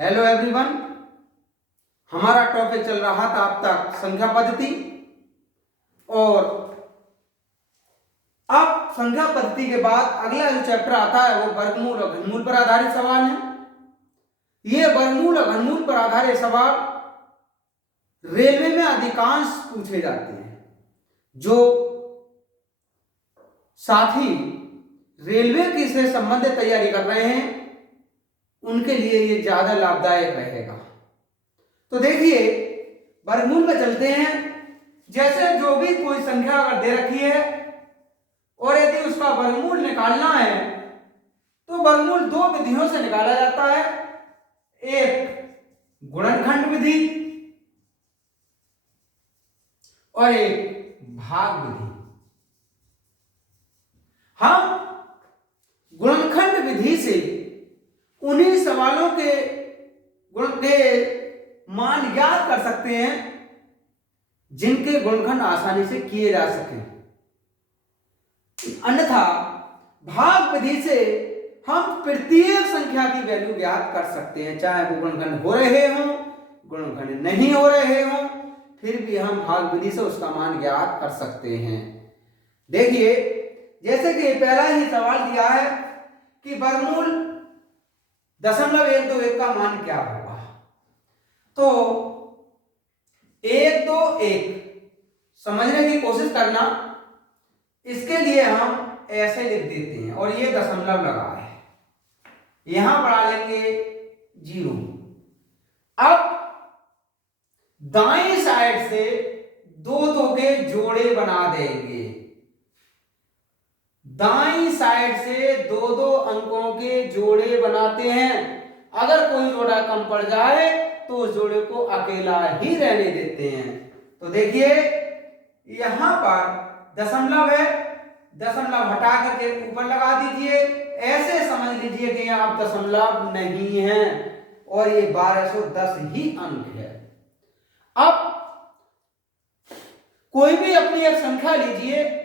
Hello everyone, हमारा topic चल रहा था अब तक संख्या पद्धति। और अब संख्या पद्धति के बाद अगला जो चैप्टर आता है वो वर्गमूल और घनमूल पर आधारित सवाल है। ये वर्गमूल और घनमूल पर आधारित सवाल रेलवे में अधिकांश पूछे जाते हैं। जो साथी रेलवे की से संबंधित तैयारी कर रहे हैं उनके लिए ये ज्यादा लाभदायक रहेगा। तो देखिए, वर्गमूल में चलते हैं। जैसे जो भी कोई संख्या अगर दे रखी है और यदि उसका वर्गमूल निकालना है तो वर्गमूल दो विधियों से निकाला जाता है। एक गुणनखंड विधि और एक भाग विधि। हम गुणनखंड विधि से उन्हीं सवालों के गुण के मान ज्ञात कर सकते हैं जिनके गुणनखंड आसानी से किए जा सकें। अन्यथा भाग विधि से हम प्रत्येक संख्या की वैल्यू ज्ञात कर सकते हैं, चाहे वो गुणनखंड हो रहे हों, गुणनखंड नहीं हो रहे हों, फिर भी हम भाग विधि से उसका मान ज्ञात कर सकते हैं। देखिए, जैसे कि पहला ही सवाल दिया है कि वर्गमूल 0.121 का मान क्या होगा। तो 121 समझने की कोशिश करना। इसके लिए हम ऐसे लिख देते हैं और ये दशमलव लगा है, यहां बढ़ा लेंगे 0। अब दाएं साइड से दो के जोड़े बना देंगे। दाईं साइड से दो अंकों के जोड़े बनाते हैं। अगर कोई जोड़ा कम पड़ जाए तो उस जोड़े को अकेला ही रहने देते हैं। तो देखिए, यहां पर दशमलव है, दशमलव हटा करके ऊपर लगा दीजिए। ऐसे समझ लीजिए कि यहां दशमलव नहीं है और ये 1210 ही अंक है। अब कोई भी अपनी एक संख्या लीजिए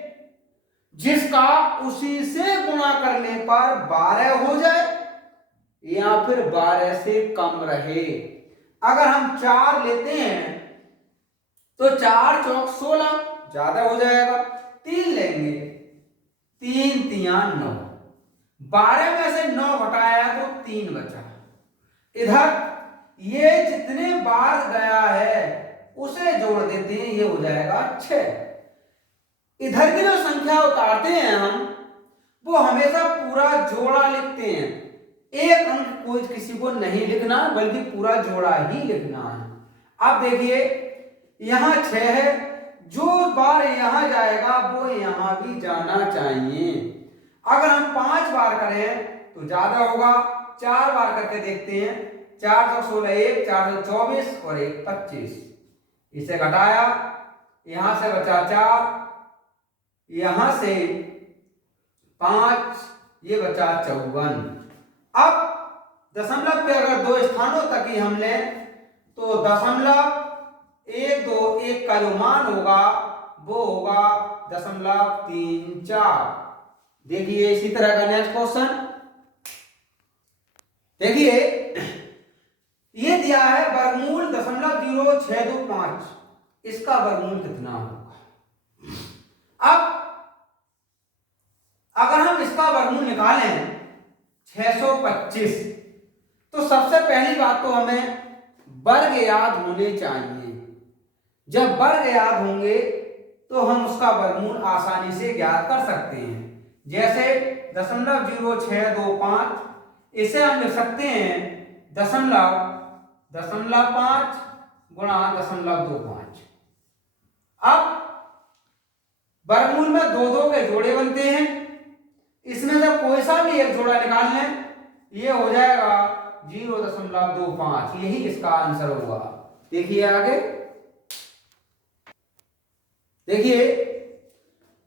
जिसका उसी से गुणा करने पर 12 हो जाए या फिर 12 से कम रहे। अगर हम 4 लेते हैं तो 4 चौक 16 ज्यादा हो जाएगा। 3 लेंगे, 3 तिया 9, 12 में से 9 घटाया तो 3 बचा। इधर ये जितने बार गया है उसे जोड़ देते हैं, ये हो जाएगा 6। इधर की जो संख्या उतारते हैं हम, वो हमेशा पूरा जोड़ा लिखते हैं। एक अंक कोई किसी को नहीं लिखना बल्कि पूरा जोड़ा ही लिखना है। अब देखिए, यहां 6 है, जो बार यहां जाएगा वो यहां भी जाना चाहिए। अगर हम 5 बार करें तो ज्यादा होगा। 4 बार करके देखते हैं। 4 सौ 16 1, 4 सौ 24 और 1 25। इसे घटाया, यहां से बचा 4, यहां से 5, ये बचा 54। अब दशमलव पे अगर 2 स्थानों तक ही हम लें तो 0.121 का जो मान होगा वो होगा 0.34। देखिए, इसी तरह का नेक्स्ट क्वेश्चन देखिए, ये दिया है वर्गमूल 0.0625। इसका वर्गमूल कितना होगा। अब अगर हम इसका वर्गमूल निकालें 625, तो सबसे पहली बात तो हमें वर्ग याद होने चाहिए। जब वर्ग याद होंगे तो हम उसका वर्गमूल आसानी से ज्ञात कर सकते हैं। जैसे 0.0625, इसे हम लिख सकते हैं 0.5 गुणा 0.25। अब वर्गमूल में दो के जोड़े बनते हैं। इसमें जब कोई सा भी एक जोड़ा निकाल लें, ये हो जाएगा 0.25। यही इसका आंसर होगा। देखिए आगे, देखिए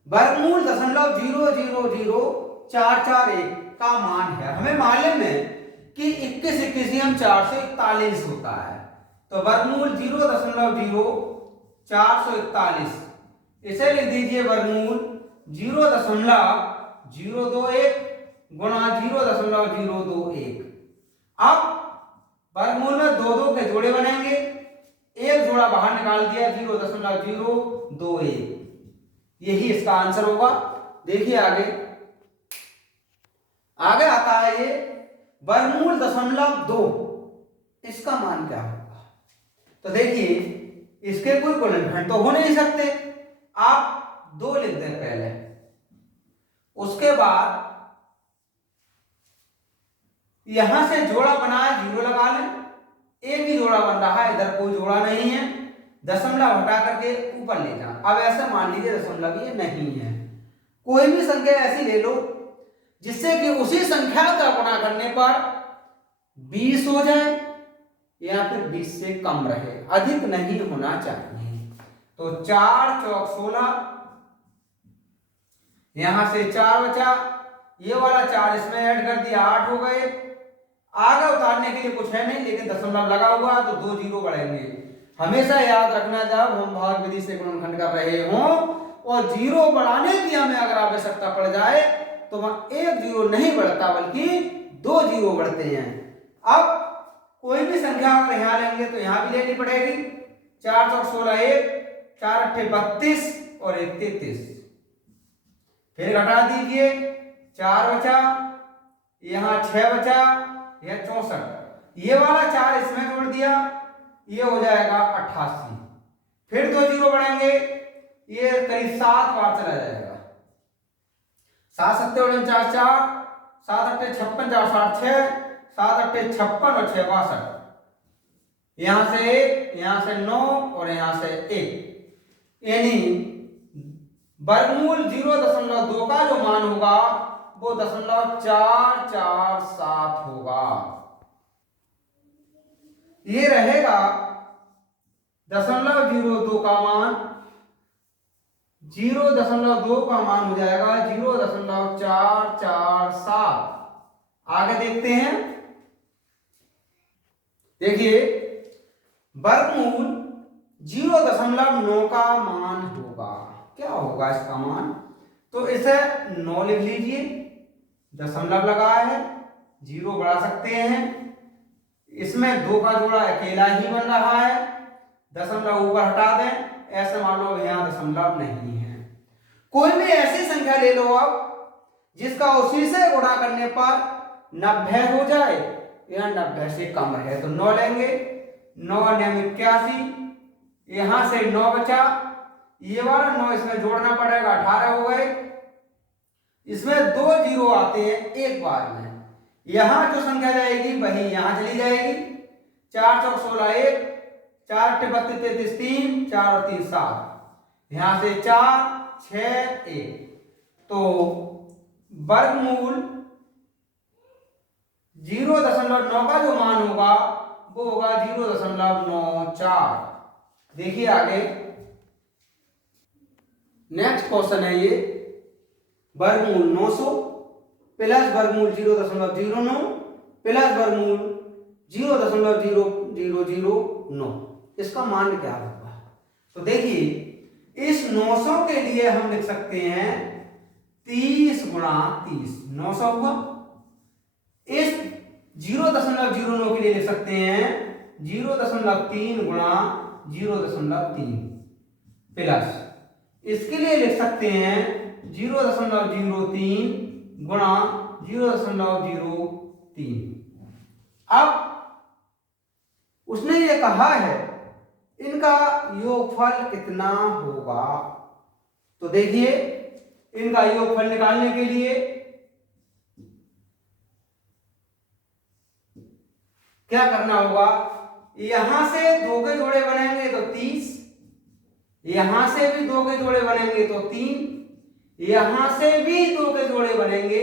वर्गमूल 0.000441 का मान है। हमें मालूम है कि 21 21 4 से 41 होता है। तो वर्गमूल 0.0441, इसे लिख दीजिए वर्गमूल 0.021 गुणा 0.021। अब वर्गमूल जोड़े बनेंगे, एक जोड़ा बाहर निकाल दिया 0.021, यही इसका आंसर होगा। देखिए आगे आगे आता है ये वर्गमूल 0.2, इसका मान क्या होगा? तो देखिए इसके कोई गुणनखंड तो हो नहीं सकते, आप 2 लिख दें पहले, उसके बाद यहां से जोड़ा बनाया 0 लगा लें, एक ही जोड़ा बन रहा है, इधर कोई जोड़ा नहीं है, दशमलव हटा करके ऊपर ले जाओ। अब ऐसे मान लीजिए दशमलव ये नहीं है, कोई भी संख्या ऐसी ले लो जिससे कि उसी संख्या का गुणा करने पर 20 हो जाए या फिर 20 से कम रहे, अधिक नहीं होना चाहिए। तो 4 चौक 16, यहां से 4 बचा, ये वाला 4 इसमें ऐड कर दिया, 8 हो गए। आगे उतारने के लिए कुछ है नहीं, लेकिन दशमलव लगा हुआ तो 2 जीरो बढ़ेंगे। हमेशा याद रखना, जब हम भाग विधि से गुणनखंड कर रहे हों और जीरो बढ़ाने की हमें अगर आवश्यकता पड़ जाए तो वहां 1 जीरो नहीं बढ़ता बल्कि 2 जीरो बढ़ते हैं। अब कोई भी संख्या अगर यहां लेंगे तो यहां भी लेनी पड़ेगी। 4 चौक 16 1, 4 अट्ठे 32 और 1 33, फिर घटा दीजिए, 4 बचा, यहां 6 बचा, यह 64, ये वाला 4 इसमें जोड़ दिया, ये हो जाएगा 88, फिर 2 जीरो बढ़ेंगे, ये करीब 7 बार चला जाएगा। 7 सत्ते 49 4, 7 अट्ठे 56 4 60 6, 7 अट्ठे 56 और 6 62, यहां से 1, यहां से 9 और यहां से 1, यानी वर्गमूल 0.2 का जो मान होगा वो 0.447 होगा। ये रहेगा 0.02 का मान, 0.2 का मान हो जाएगा 0.447। आगे देखते हैं, देखिए वर्गमूल 0.9 का मान होगा, क्या होगा इसका मान? तो इसे 9 लिख लीजिए, दशमलव लगाया है, 0 बढ़ा सकते हैं, इसमें 2 का जोड़ा अकेला ही बन रहा है, दशमलव ऊपर हटा दें, ऐसे मान लो यहां दशमलव नहीं है। कोई भी ऐसी संख्या ले लो आप जिसका उसी से गुणा करने पर 90 हो जाए या 90 से कम रहे, तो 9 लेंगे, 9 81, यहां से 9 बचा, ये वाला 9 इसमें जोड़ना पड़ेगा, 18 हो गए, इसमें 2 जीरो आते हैं एक बार में, यहां जो संख्या जाएगी वही यहां चली जाएगी। 4 चौक 16 1, 4 अट्ठे 32 33 3, 4 और 3 7, यहां से 4 6 1, तो वर्गमूल 0.9 का जो मान होगा वो होगा 0.94। देखिए आगे नेक्स्ट क्वेश्चन है ये, वर्गमूल 900 प्लस वर्गमूल 0.09 प्लस वर्गमूल 0.0009, इसका मान क्या होगा? तो देखिए इस 900 के लिए हम लिख सकते हैं 30 गुणा 30, 900 हुआ। इस 0.09 के लिए लिख सकते हैं 0.3 गुणा 0.3 प्लस, इसके लिए लिख सकते हैं 0.03 गुणा 0.03। अब उसने ये कहा है इनका योगफल कितना होगा, तो देखिए इनका योगफल निकालने के लिए क्या करना होगा, यहां से 2 के जोड़े बनेंगे तो 30, यहां से भी 2 के जोड़े बनेंगे तो 3, यहां से भी 2 के जोड़े बनेंगे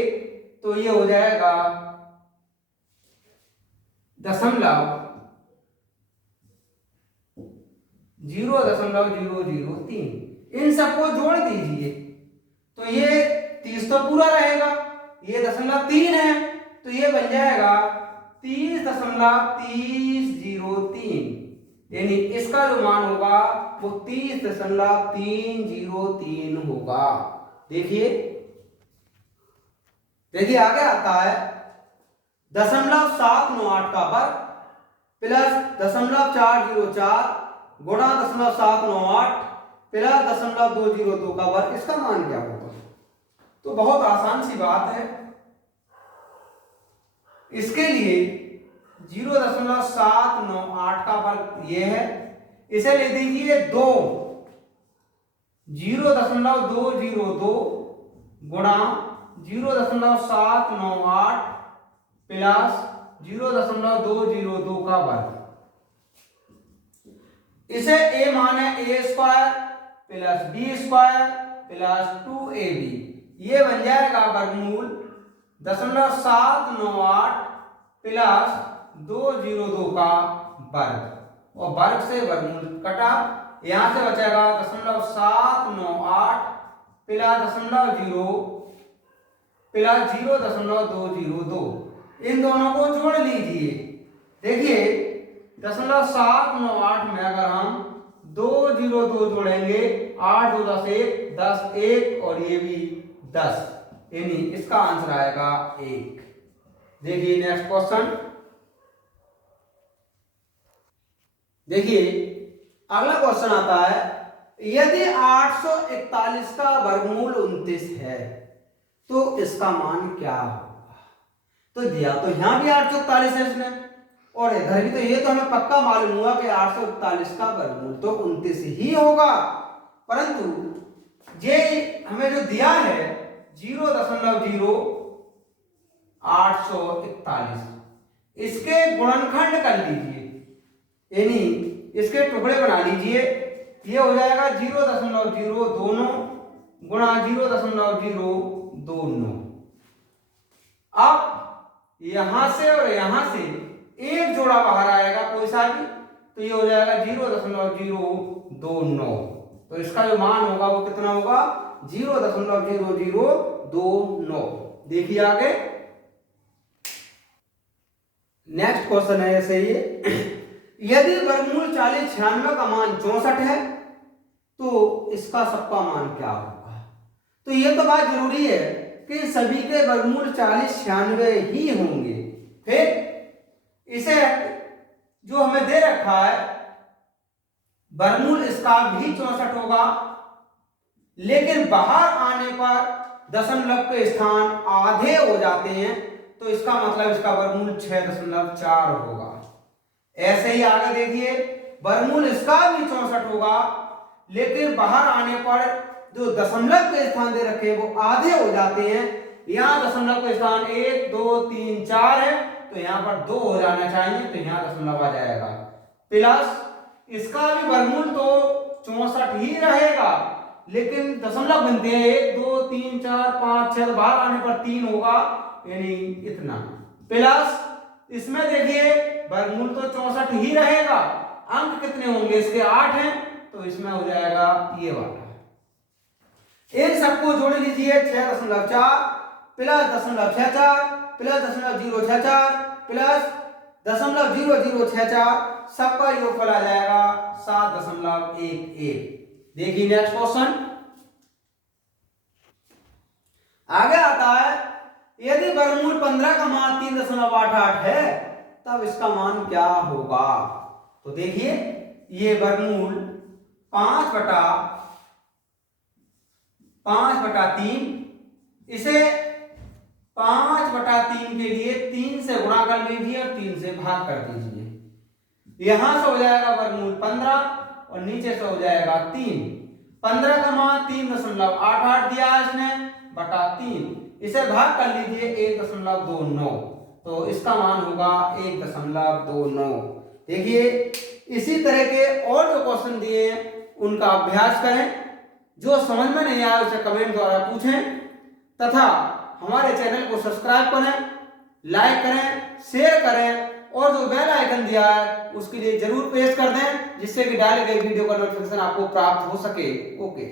तो ये हो जाएगा 0.003। इन सबको जोड़ दीजिए तो ये 30 तो पूरा रहेगा, ये 0.3 है तो ये बन जाएगा 30.303, यानी इसका जो मान होगा वो 30.303 होगा। देखिए देखिए आगे आता है 0.798 का वर्ग प्लस 0.404 गुणा 0.798 प्लस 0.202 का वर्ग, इसका मान क्या होगा? तो बहुत आसान सी बात है, इसके लिए 0.798 का वर्ग ये है, इसे ले दीजिए 2, 0.202 गुणा 0.798 प्लस 0.202 का वर्ग, इसे a माने a square plus b square plus 2ab, ये बन जाएगा वर्गमूल 0.798 प्लस 202 का वर्ग, और वर्ग से वर्गमूल कटा, यहां से बचेगा 0.798 प्लस 0.0 प्लस 0.202, इन दोनों को जोड़ लीजिए। देखिए 0.798 में अगर हम 202 जोड़ेंगे, 8 2 10 1 10 1 और ये भी 10, यानी इसका आंसर आएगा 1। देखिए नेक्स्ट क्वेश्चन, देखिए अगला क्वेश्चन आता है, यदि 841 का वर्गमूल 29 है तो इसका मान क्या होगा? तो दिया तो यहां भी 841 है इसमें, और इधर भी, तो ये तो हमें पक्का मालूम हुआ कि 841 का वर्गमूल तो 29 ही होगा, परंतु ये हमें जो दिया है 0.0841, इसके गुणनखंड कर लीजिए, यानी इसके टुकड़े बना लीजिए, ये हो जाएगा 0.029 गुणा 0.029। अब यहां से और यहां से एक जोड़ा बाहर आएगा कोई सा भी, तो ये हो जाएगा 0.029, तो इसका जो मान होगा वो कितना होगा? 0.0029। देखिए आगे नेक्स्ट क्वेश्चन है ऐसे ही, यदि वर्गमूल 40 96 का मान 64 है तो इसका सबका मान क्या होगा? तो ये तो बात जरूरी है कि सभी के वर्गमूल 40 96 ही होंगे। फिर इसे जो हमें दे रखा है वर्गमूल इसका भी 64 होगा, लेकिन बाहर आने पर दशमलव के स्थान आधे हो जाते हैं, तो इसका मतलब इसका वर्गमूल 6.4 होगा। ऐसे ही आगे देखिए, वर्गमूल इसका भी 64 होगा, लेकिन बाहर आने पर जो दशमलव के स्थान दे रखे हैं वो आधे हो जाते हैं। यहाँ दशमलव के स्थान 1 2 3 4 है, तो यहाँ पर 2 हो जाना चाहिए, तो यहाँ दशमलव आ जाएगा। प्लस इसका भी वर्गमूल तो 64 ही रहेगा, लेकिन दशमलव बनते हैं 1 2 3 4 5 6, बाहर आने पर 3 होगा, यानी इतना। प्लस इसमें देखिए वर्गमूल तो 64 ही रहेगा, अंक कितने होंगे इसके? 8 हैं, तो इसमें हो जाएगा ये वाला। इन सबको जोड़ लीजिए, 6.4 प्लस 0.64 प्लस 0.064 प्लस 0.0064, सबका योगफल आ जाएगा 7.11। देखिए नेक्स्ट क्वेश्चन आगे आता है, यदि वर्गमूल 15 का मान 3.88 है तब इसका मान क्या होगा? तो देखिए ये वर्गमूल 5/3, इसे 5/3 के लिए 3 से गुणा कर लीजिए और 3 से भाग कर दीजिए। यहां से हो जाएगा वर्गमूल 15 और नीचे से हो जाएगा 3। 15 का मान 3.88 दिया है इसने बटा 3, इसे भाग कर लीजिए 1.29, तो इसका मान होगा 1.29। देखिए इसी तरह के और जो क्वेश्चन दिए हैं उनका अभ्यास करें, जो समझ में नहीं आया उसे कमेंट द्वारा पूछें, तथा हमारे चैनल को सब्सक्राइब करें, लाइक करें, शेयर करें, और जो बेल आइकन दिया है उसके लिए जरूर प्रेस कर दें, जिससे कि डाले गए वीडियो का नोटिफिकेशन आपको प्राप्त हो सके। ओके।